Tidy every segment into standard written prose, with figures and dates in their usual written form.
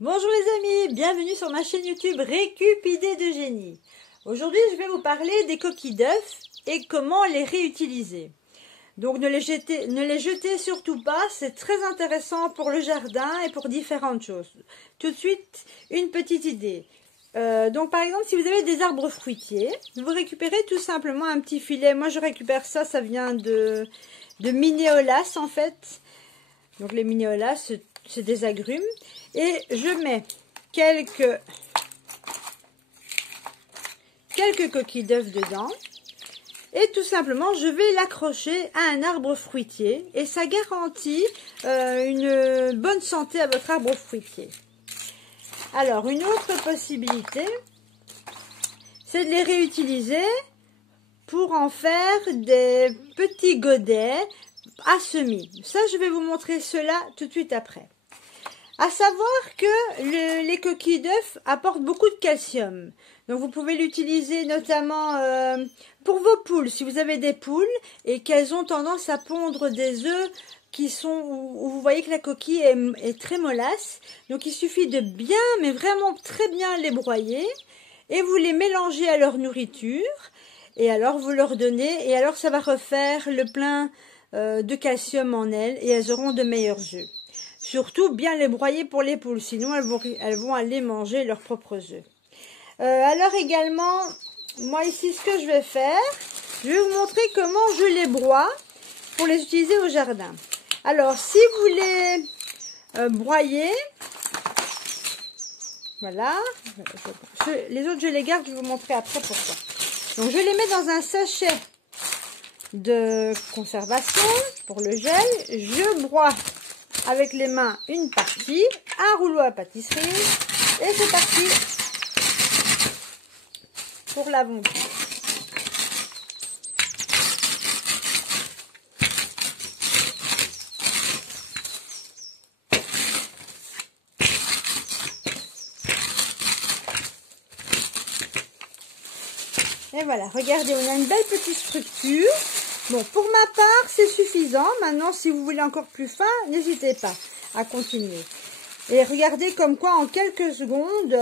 Bonjour les amis, bienvenue sur ma chaîne YouTube Récup Idées de Génie. Aujourd'hui je vais vous parler des coquilles d'œufs et comment les réutiliser. Donc ne les jetez surtout pas, c'est très intéressant pour le jardin et pour différentes choses. Tout de suite, une petite idée. Donc par exemple, si vous avez des arbres fruitiers, vous récupérez tout simplement un petit filet. Moi je récupère ça, ça vient de Minéolas en fait. Donc les Minéolas, c'est des agrumes. Et je mets quelques coquilles d'œufs dedans. Et tout simplement, je vais l'accrocher à un arbre fruitier. Et ça garantit une bonne santé à votre arbre fruitier. Alors, une autre possibilité, c'est de les réutiliser pour en faire des petits godets à semis. Ça, je vais vous montrer cela tout de suite après. À savoir que les coquilles d'œufs apportent beaucoup de calcium. Donc vous pouvez l'utiliser notamment pour vos poules. Si vous avez des poules et qu'elles ont tendance à pondre des œufs où vous voyez que la coquille est très mollasse. Donc il suffit de bien, mais vraiment très bien les broyer. Et vous les mélangez à leur nourriture. Et alors vous leur donnez. Et alors ça va refaire le plein de calcium en elles. Et elles auront de meilleurs œufs. Surtout bien les broyer pour les poules, sinon elles vont aller manger leurs propres œufs. Alors également, moi ici ce que je vais faire, je vais vous montrer comment je les broie pour les utiliser au jardin. Alors si vous les broyez, voilà, les autres je les garde, je vais vous montrer après pourquoi. Donc je les mets dans un sachet de conservation pour le gel, je broie avec les mains une partie, un rouleau à pâtisserie et c'est parti pour la fondue. Et voilà, regardez, on a une belle petite structure. Bon, pour ma part, c'est suffisant. Maintenant, si vous voulez encore plus fin, n'hésitez pas à continuer. Et regardez comme quoi, en quelques secondes,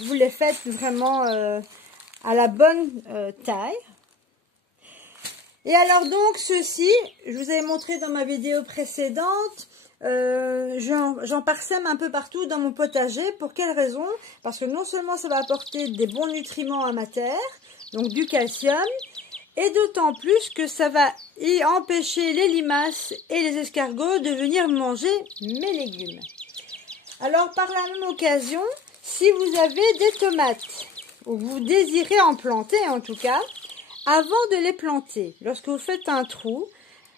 vous les faites vraiment à la bonne taille. Et alors donc, ceci, je vous avais montré dans ma vidéo précédente, j'en parsème un peu partout dans mon potager. Pour quelle raison? Parce que non seulement ça va apporter des bons nutriments à ma terre, donc du calcium, et d'autant plus que ça va y empêcher les limaces et les escargots de venir manger mes légumes. Alors par la même occasion, si vous avez des tomates, ou vous désirez en planter en tout cas, avant de les planter, lorsque vous faites un trou,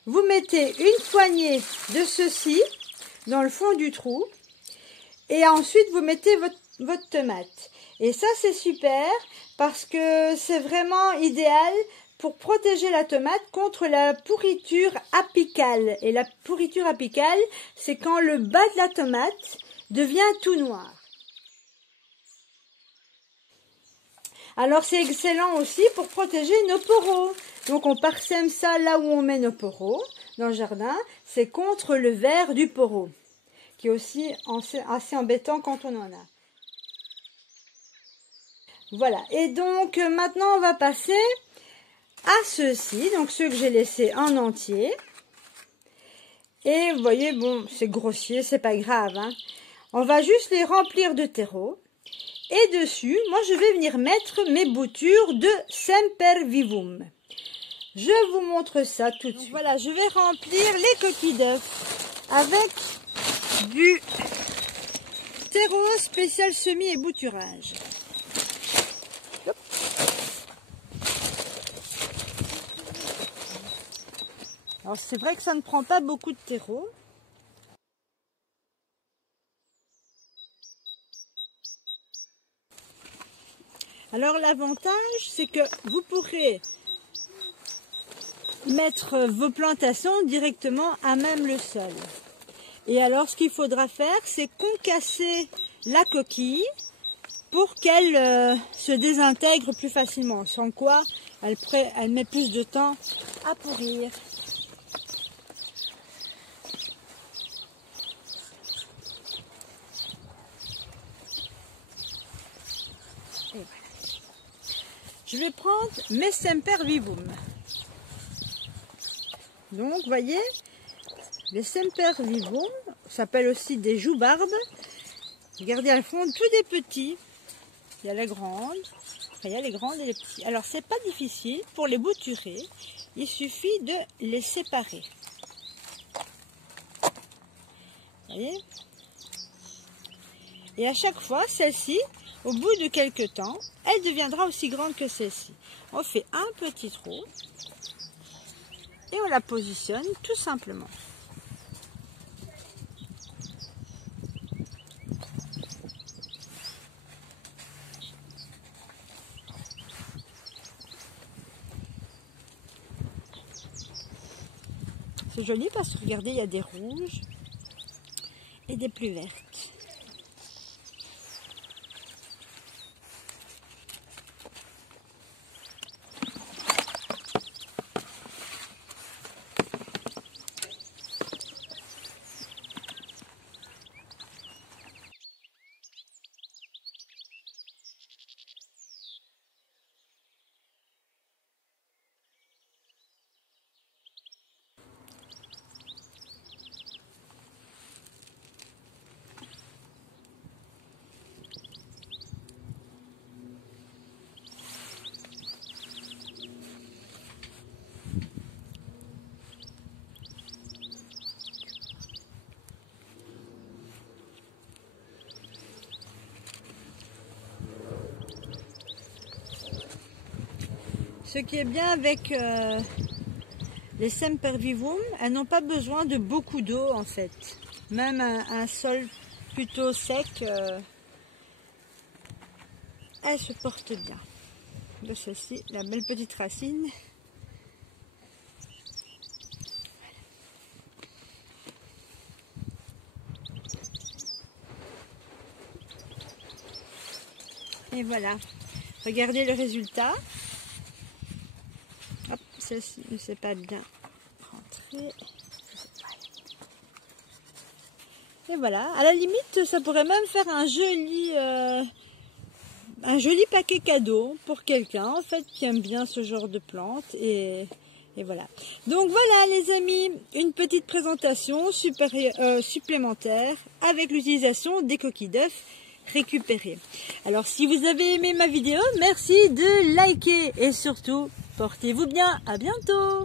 vous mettez une poignée de ceci dans le fond du trou, et ensuite vous mettez votre tomate. Et ça c'est super, parce que c'est vraiment idéal pour protéger la tomate contre la pourriture apicale. Et la pourriture apicale, c'est quand le bas de la tomate devient tout noir. Alors c'est excellent aussi pour protéger nos poros. Donc on parsème ça là où on met nos poros, dans le jardin. C'est contre le ver du poro, qui est aussi assez embêtant quand on en a. Voilà, et donc maintenant on va passer à ceux-ci, donc ceux que j'ai laissés en entier. Et vous voyez, bon, c'est grossier, c'est pas grave, hein. On va juste les remplir de terreau. Et dessus, moi je vais venir mettre mes boutures de Sempervivum. Je vous montre ça tout de suite. Voilà, je vais remplir les coquilles d'œufs avec du terreau spécial semis et bouturage. Alors c'est vrai que ça ne prend pas beaucoup de terreau. Alors l'avantage, c'est que vous pourrez mettre vos plantations directement à même le sol. Et alors ce qu'il faudra faire, c'est concasser la coquille pour qu'elle se désintègre plus facilement. Sans quoi, elle met plus de temps à pourrir. je vais prendre mes Sempervivum. Donc, vous voyez, les Sempervivum s'appellent aussi des joues-barbes. Regardez, elles font tous des petits. Il y a les grandes, il y a les grandes et les petits. Alors, c'est pas difficile pour les bouturer. Il suffit de les séparer. Vous voyez? Et à chaque fois, celle-ci, au bout de quelques temps, elle deviendra aussi grande que celle-ci. On fait un petit trou et on la positionne tout simplement. C'est joli parce que regardez, il y a des rouges et des plus vertes. Ce qui est bien avec les Sempervivum, elles n'ont pas besoin de beaucoup d'eau en fait. Même un sol plutôt sec, elles se portent bien. De celle-ci, la belle petite racine. Et voilà, regardez le résultat. Hop, celle-ci ne s'est pas bien rentrée. Et voilà, à la limite, ça pourrait même faire un joli paquet cadeau pour quelqu'un, en fait, qui aime bien ce genre de plantes. Et voilà. Donc voilà, les amis, une petite présentation supplémentaire avec l'utilisation des coquilles d'œufs récupérées. Alors, si vous avez aimé ma vidéo, merci de liker et surtout, portez-vous bien. À bientôt.